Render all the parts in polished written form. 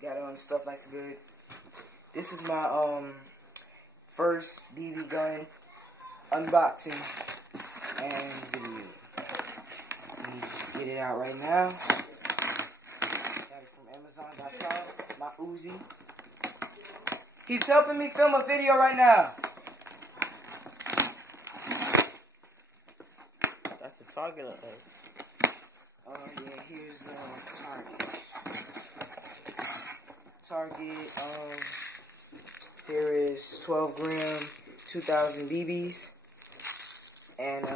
got it on stuff nice and good. This is my first BB gun unboxing and video. Let me get it out right now. Got it from Amazon.com. My Uzi. He's helping me film a video right now. That's the target. Yeah, here's Target. Here is 12 gram, 2,000 BBs, and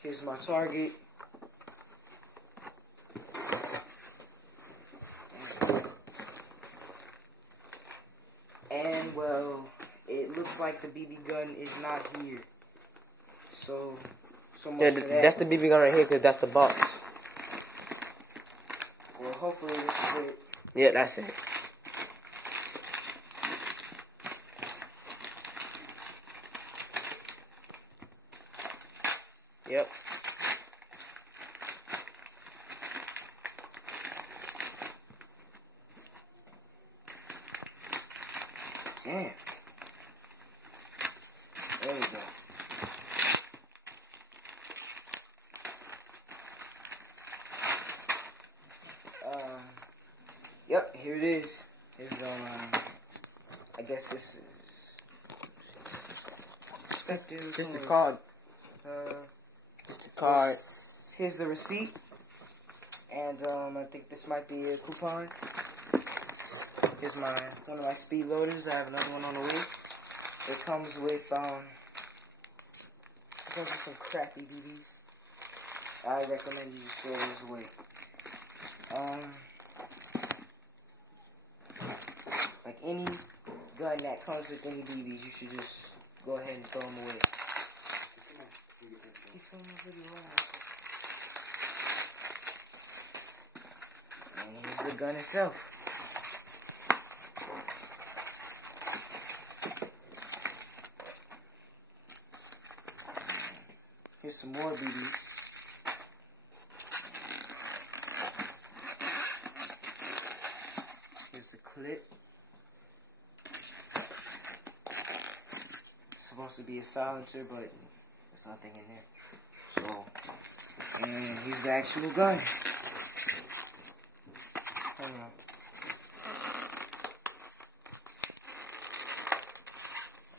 here's my Target. And well, it looks like the BB gun is not here. So much Yeah, for that. that's the BB gun right here, because that's the box. Well, hopefully this is it. Yeah, that's it. Yep. Damn. There we go. Yep, here it is. Here's I guess this is Just the card. Just the card. Here's the receipt. And I think this might be a coupon. Here's one of my speed loaders. I have another one on the way. It comes with some crappy BBs. I recommend you just throw those away. Like any gun that comes with any BBs, you should just go ahead and throw them away. And here's the gun itself. Here's some more BBs. Here's the clip. It's supposed to be a silencer, but there's nothing in there. So, and here's the actual gun. Hold on.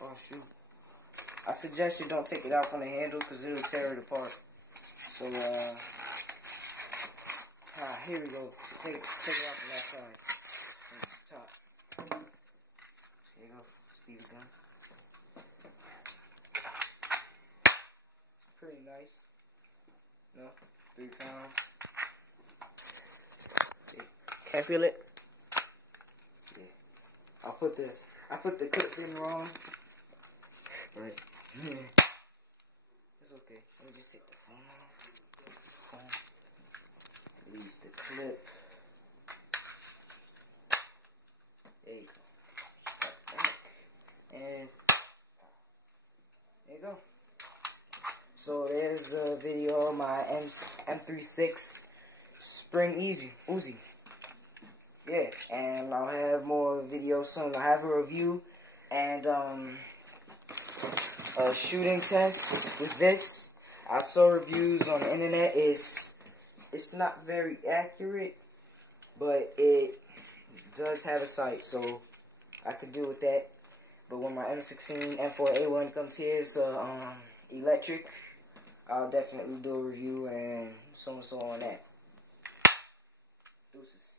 Oh shoot. I suggest you don't take it out from the handle because it'll tear it apart. So, here we go. Take it out from that side. Top. There you go. Speed gun. Pretty nice. No? 3 pounds. Can't feel it? Yeah. I put the clip in wrong. Right. It's okay. Let me just take the phone off. Release the clip. There you go. And there you go. So there's the video of my M36 Spring Uzi. Yeah, and I'll have more videos soon. I'll have a review and a shooting test with this. I saw reviews on the internet. It's not very accurate, but it does have a sight, so I could do with that. But when my M16 M4A1 comes here, it's electric. I'll definitely do a review and so on that. Deuces.